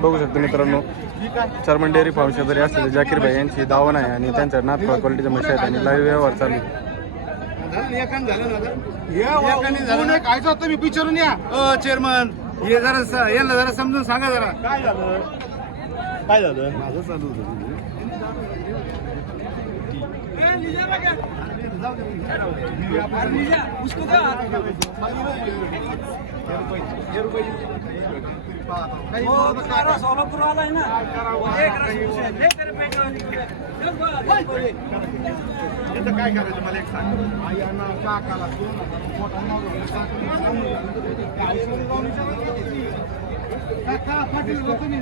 बघू शकतो मित्रांनो चर्मन डेअरी फार्म शेजारी असलेले जाकीर भाई यांची दावण आहे आणि त्यांच्या नाथफळ क्वालिटीच्या म्हशी आहेत आणि लाईव्ह व्यवहार चालू आहे. खायचं होतं मी विचारून या. चेअरमन हे जरा स- यांना जरा समजून सांगा जरा. काय झालं? काय झालं? माझं चालू होतं. सोलापूर आलाय ना काय करायचं मला एक सांग आई काकाला मोठा काका, पाटील नाही,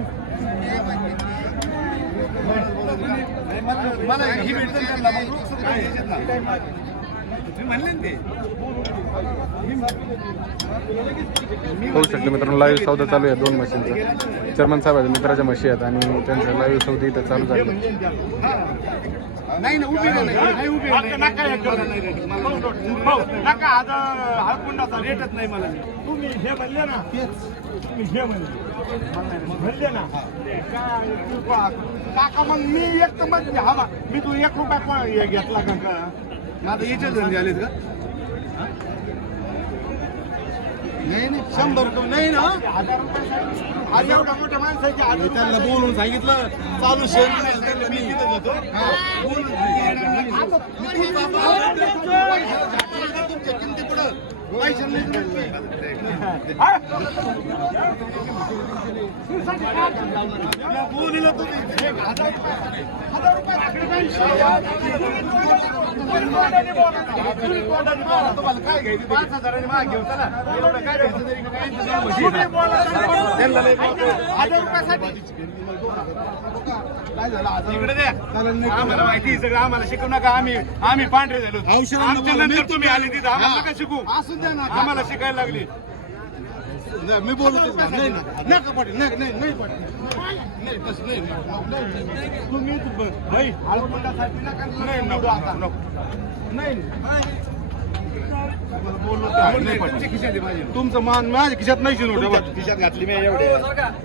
मला- मला ही भेटतं ना त्यांना, मग रोख सगळं द्यायचे ना. मी म्हणले ना ते. बघू शकतो मित्रांनो लाईव्ह सौदा चालू आहे दोन मशीनचा चर्मन साहेबांच्या मित्राच्या म्हशी आहेत आणि त्यांचं लाईव्ह सौदा इथं चालू झालं. नाही ना उभी नाही नाही उभी नाही नका हे हळकुंडाचा रेटच नाही मला. तुम्ही हे म्हणले ना तुम्ही हे म्हणले. म्हणले ना. काका मग मी एक तर मग हा बा, मी तू एक रुपया कोण हे घेतला का माझं याचे धंदे आलेत का? नाही नाही शंभर रुपये नाही ना? हजार रुपये आज एवढ्या मोठ्या माणसाची मी त्यांना बोलून सांगितलं चालू शेअर नाही त्यांना मी तिथेच होतो हा, बोलून मी तुमच्या किमती पुढं काय घ्यायचं पाच हजाराने माग घेऊ चला. एवढं काय घ्यायचं तरी काय त्यांना लय हजार रुपयासाठी. काय झालं? हजार इकडे द्या. आम्हाला माहिती सगळं. आम्हाला शिकवू नका. आम्ही आम्ही पांढरे झालो आमच्या नंतर तुम्ही आले तिथं. आम्हाला नका शिकू आम्हाला शिकायला लागली. नाही, मी बोलतोच नाही. नाही नका पाटील? नाही नाही नाही पाटील. नाही तसं नाही. नाही, तुम्ही भाई. नका नाही नको नाही. तुमचं मान माझ्या खिशात नाही बघ खिशात घातली मी एवढे.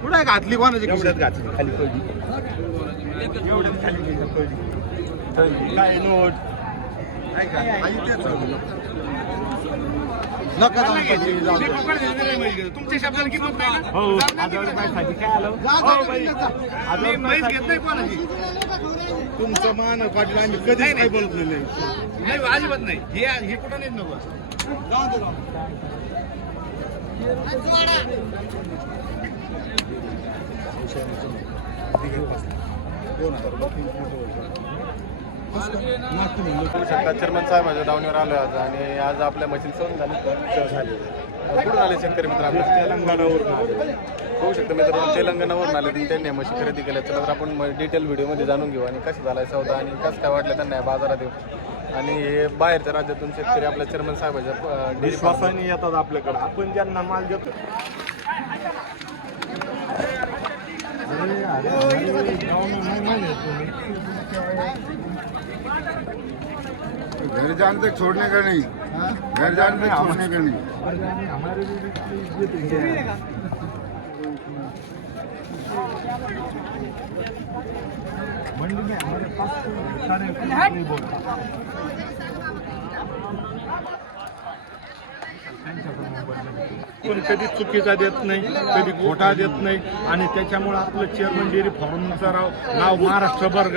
कुठे घातली? कोणाच्या खिशात? घातली खाली खाली. पडली काय नोट? नका जाऊ जाऊ दे. तुमच्या शब्दाला आला? हो, हजार हजार रुपयासाठी काय आलं जा, हो, जा, बाई. जा, जा. हजार मी म्हैस रुपयासाठी- घेत नाही कोणाची तुमचं मान पाटील आम्ही कधीच काही बोलत नाही नाही अजिबात नाही हे हे कुठं नाही नको जाऊ दे जाऊ दे. बघू शकता चर्मन साहेबांच्या दावणीवर आलो आज आणि आज आपल्या मशीन सवून झाली कुठून आले शेतकरी मित्र आपल्या तेलंगणावरून आले. बघू शकतो मित्रांनो तेलंगणावरून आले त्यांनी म्हशी खरेदी केल्या. चला तर आपण डिटेल व्हिडिओमध्ये जाणून घेऊ आणि कसं झालाय सौदा आणि कसं काय वाटलं त्यांना बाजारात येऊ आणि हे बाहेरच्या राज्यातून शेतकरी आपल्या चर्मन साहेबाच्या विश्वासाने येतात आपल्याकडे. आपण ज्यांना माल देतो घर जाने तक छोड़ने का नहीं? घर जाने तक छोड़ने का नहीं? मंडी में हमारे पास सारे बोलता पण कधी चुकीचा देत नाही कधी खोटा देत नाही. आणि त्याच्यामुळे आपलं चेअरमन डेअरी फार्मचं राव नाव महाराष्ट्रभर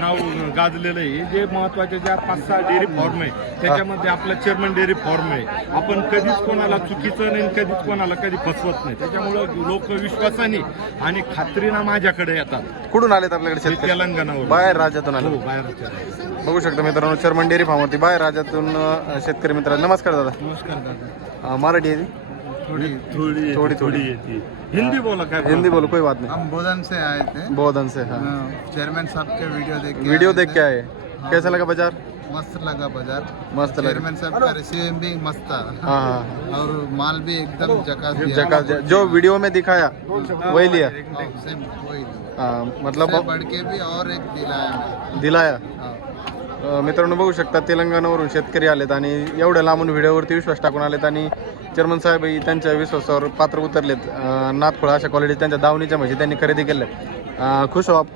नाव गाजलेलं आहे. हे जे महत्त्वाचे ज्या पाच सहा डेअरी फॉर्म आहे त्याच्यामध्ये आपलं चेअरमन डेअरी फॉर्म आहे. आपण कधीच कोणाला चुकीचं नाही कधीच कोणाला कधी फसवत नाही. त्याच्यामुळं लोक विश्वासाने आणि खात्रीनं माझ्याकडे येतात. कुठून आलेत आपल्याकडे तेलंगणावर बाहेर राज्यातून आले हो बाहेरच्या बघू शकतो मित्रांनो चर्मन डेअरी फार्मवरती बाहेर राज्यातून शेतकरी मित्र नमस्कार दादा. नमस्कार दादा. मराठी आहे? थोड़ी थोड़ी थोड़ी- थोड़ी। येते हिंदी बोला काय हिंदी बोलो? कोई बात नहीं. हम बोधन से आए थे। बोधन से हाँ. चेयरमैन साहब के वीडियो देख के वीडियो देख। के आए। कैसा लगा बाजार? मस्त लगा बाजार। मस्त लगा। चेयरमैन साहब का रिसीविंग भी मस्त था। हाँ और माल भी एकदम जका जगह जो वीडियो में दिखाया वही लिया। हाँ, मतलब बढ़ के भी और एक दिलाया। दिलाया? हाँ। मित्रांनो बघू शकता तेलंगणावरून शेतकरी आलेत आणि एवढ्या लांबून व्हिडिओवरती विश्वास टाकून आलेत आणि चेअरमन साहेब ही त्यांच्या विश्वासावर पात्र उतरलेत. नाथखोळा अशा क्वालिटी त्यांच्या दावणीच्या म्हशी त्यांनी खरेदी केल्यात. अं, खुश हो आप.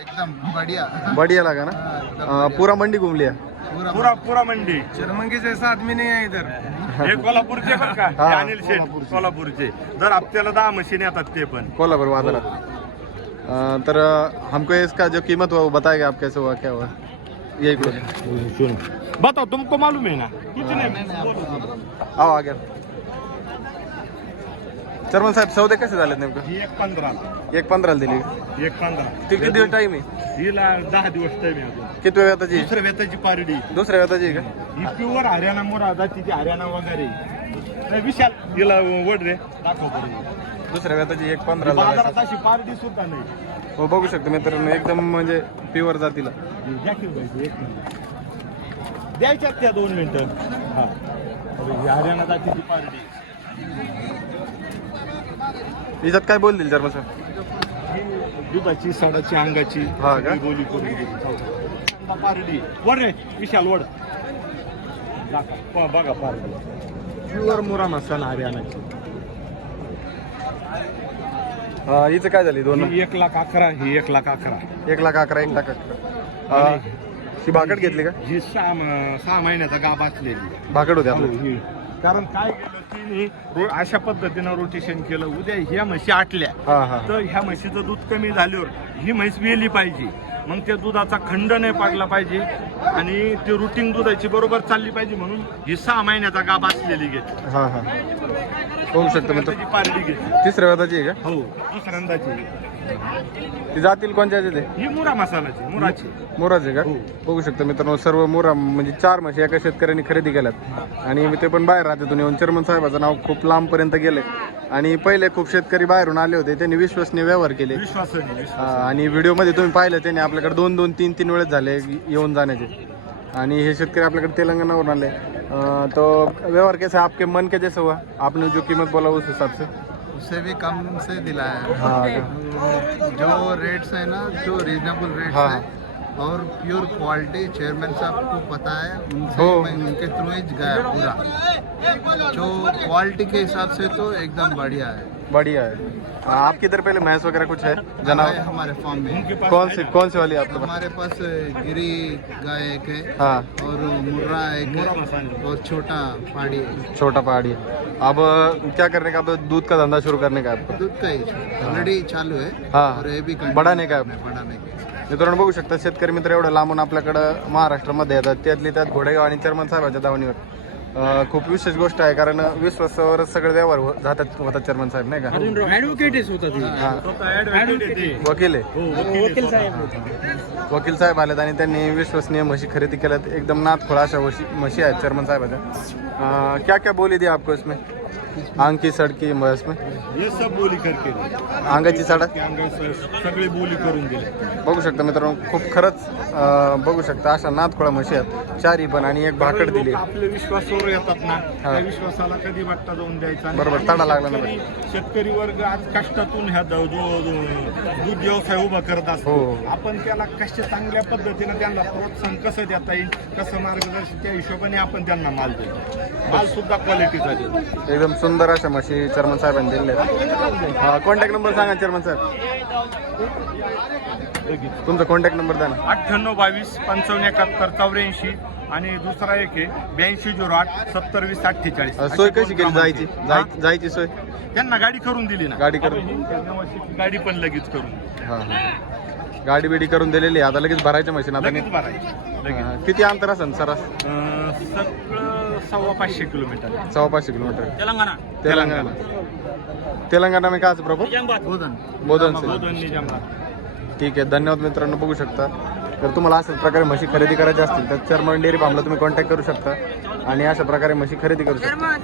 एकदम बढ़िया. बढ़िया लगा ना? पूरा मंडी घूम लिया पुरा पुरा मंडी. चरमंगी जैसा आदमी नहीं है इधर. हे कोल्हापूरचे बरं का? अनिल शेठ कोल्हापूरचे. दर हप्त्याला दहा मशीन येतात ते पण. कोल्हापुर अं, तर हमको इसका जो कीमत हुआ वो बताएगा आप कैसे हुआ क्या हुआ? यही कुछ. बताओ तुमको मालूम है ना? कुछ नाही? आओ आ गया चेअरमन साहेब सौदे कसे झालेत नेमकं? ही एक पंधरा एक पंधराला दिली. एक पंधरा. ती किती दिवस टाईम आहे? हिला दहा दिवस टाइम आहे अजून. किती वेळ आता दुसऱ्या वेताची पारडी. दुसऱ्या वेताची आहे का? ही प्युअर हरियाणा मोरा जातीची हरियाणा वगैरे. नाही, विशाल हिला वड रे दाखव बरं. दुसऱ्या वेताची एक पंधराला बाजारात अशी पारडी सुद्धा नाही. हो बघू शकतो मित्रांनो एकदम म्हणजे प्युअर जातीला. ही एक मिनिट. द्यायच्यात त्या दोन मिनिटं. ही. हरियाणा जातीची पारडी याच्यात काय बोल दिली चेअरमन साहेब दुधाची साडाची अंगाची हा का? बोली करून दिली. आता पारडी वर रे विशाल वड. बघा पारडी प्युअर मुरा मसाला हरियाणाची. हा, हिचं काय झाली दोन? ही एक लाख अकरा ही एक लाख अकरा. एक लाख अकरा एक लाख अकरा. हा, भाकड घेतली का? ही सहा म- सहा महिन्याचा गाभ असलेली. भाकड होती हो, आपली. ही. कारण काय केलं तिने रो- अशा पद्धतीनं रोटेशन केलं. उद्या ह्या म्हशी आटल्या. हा हा. तर ह्या म्हशीचं दूध कमी झाल्यावर ही म्हैस वेली पाहिजे. मग त्या दुधाचा खंड नाही पाडला पाहिजे. आणि ती रुटीन दुधाची बरोबर चालली पाहिजे म्हणून ही सहा महिन्याचा गाभ असलेली घेतली. हा हा. बघू शकतो मित्र. पारडी घेतली. तिसऱ्या आहे का? हो दुसऱ्यांदाची ती जातील कोणत्या ते? ही मुरा मसालाची मुराची. मोराचे का? हो. बघू शकतो मित्रांनो सर्व मोरा म्हणजे चार म्हशी एका शेतकऱ्यांनी खरेदी केल्यात. आणि ते पण बाहेर राज्यातून येऊन चेअरमन साहेबाचं नाव खूप लांबपर्यंत गेले. आणि पहिले खूप शेतकरी बाहेरून आले होते त्यांनी विश्वसनीय व्यवहार केले. विश्वासाने विश्वास अं, आणि व्हिडिओमध्ये तुम्ही पाहिलं त्यांनी आपल्याकडे दोन दोन तीन तीन वेळेस झाले येऊन जाण्याचे. आणि हे शेतकरी आपल्याकडे तेलंगणावरून आले. अं, तो व्यवहार कैसे आपके मन के जैसे हुआ. आपने जो कीमत बोला उस हिसाब से. उससे भी कम से दिलाया है हाँ जो रेट्स है ना जो रीजनेबल रेट्स हाँ। है और प्योर क्वालिटी चेयरमैन साहब को पता है उनसे मैं उनके थ्रू ही गया पूरा। जो क्वालिटी के हिसाब से तो एकदम बढ़िया है। बढ़िया है। हाँ, आपकी इधर पहले भैंस वगैरह कुछ है? है जनाब। हमारे फार्म में। कौन सी कौन सी वाली आपके हमारे पास गिरी गाय एक है हाँ। और मुर्रा एक है और छोटा पहाड़ी है। छोटा पहाड़ी है। अब क्या करने का? अब दूध का धंधा शुरू करने का है आपको? दूध का ही ऑलरेडी चालू है। हाँ। और ये भी बढ़ाने का है, बढ़ाने का मित्रांनो बघू शकता शेतकरी मित्र एवढं लांबून आपल्याकडं महाराष्ट्रामध्ये येतात. त्यातली त्यात घोडेगाव आणि चर्मन साहेबाच्या दावणीवर. खूप विशेष गोष्ट आहे कारण विश्वासावरच सगळे व्यवहार हो- जातात होतात चर्मन साहेब नाही का? ऍडव्होकेट हा. वकील आहे. हो, वकील साहेब. वकील साहेब आलेत आणि त्यांनी विश्वसनीय म्हशी खरेदी केल्यात. एकदम नाथखोळा अशा म्हशी म्हशी आहेत चर्मन साहेबाच्या. अं, क्या क्या बोली दी आपको इसमें? की सडकी इसमें हे सब बोली करके. अंगाची सडक सगळी बोली करून दिली. बघू शकता मित्रांनो खूप खरंच अं, बघू शकता अशा नाथखोळा म्हशी आहेत. चारी पण आणि एक भाकड दिली. लोक आपल्या विश्वासावर येतात ना त्या विश्वासाला कधी वाटता जाऊन द्यायचा नाही. बरोबर, तडा लागला नाही शेतकरी- शेतकरी वर्ग आज कष्टातून ह्या द- जो- जो- दूध व्यवसाय उभा करत असतो. हो. आपण त्याला कशा चांगल्या पद्धतीने त्यांना प्रोत्साहन कसं देता येईल कसं मार्गदर्शन त्या हिशोबाने आपण त्यांना माल देतो. माल सुद्धा क्वालिटीचा देतो. एकदम सुंदर अशा म्हशी चर्मन साहेबांनी दिलेल्या आहेत. कॉन्टॅक्ट नंबर सांगा चर्मन साहेब. तुमचा कॉन्टॅक्ट नंबर द्या ना. अठ्ठ्याण्णव बावीस पंचावन्न एकाहत्तर चौऱ्याऐंशी आणि दुसरा एक आहे ब्याऐंशी झिरो आठ सत्तर वीस अठ्ठेचाळीस. सोय कशी केली? जायची जाय- जायची सोय? त्यांना गाडी करून दिली ना. गाडी करून. गाडी पण लगेच करून. हा हा. गाडी बिडी करून दिलेली आहे. आता लगेच भरायच्या मशीन आता. किती अंतर असेल सरास? सव्वा पाचशे किलोमीटर. आहे. सव्वा पाचशे किलोमीटर. तेलंगणा. तेलंगाना तेलंगाना में कहाँ से बोधन. बोधन से दोन निजामाबाद. ठीक आहे धन्यवाद मित्रांनो बघू शकता. तर तुम्हाला अशाच प्रकारे म्हशी खरेदी करायच्या असतील तर चर्मन डेअरी फार्मला तुम्ही कॉन्टॅक्ट करू शकता. आणि अशा प्रकारे म्हशी खरेदी करू शकता.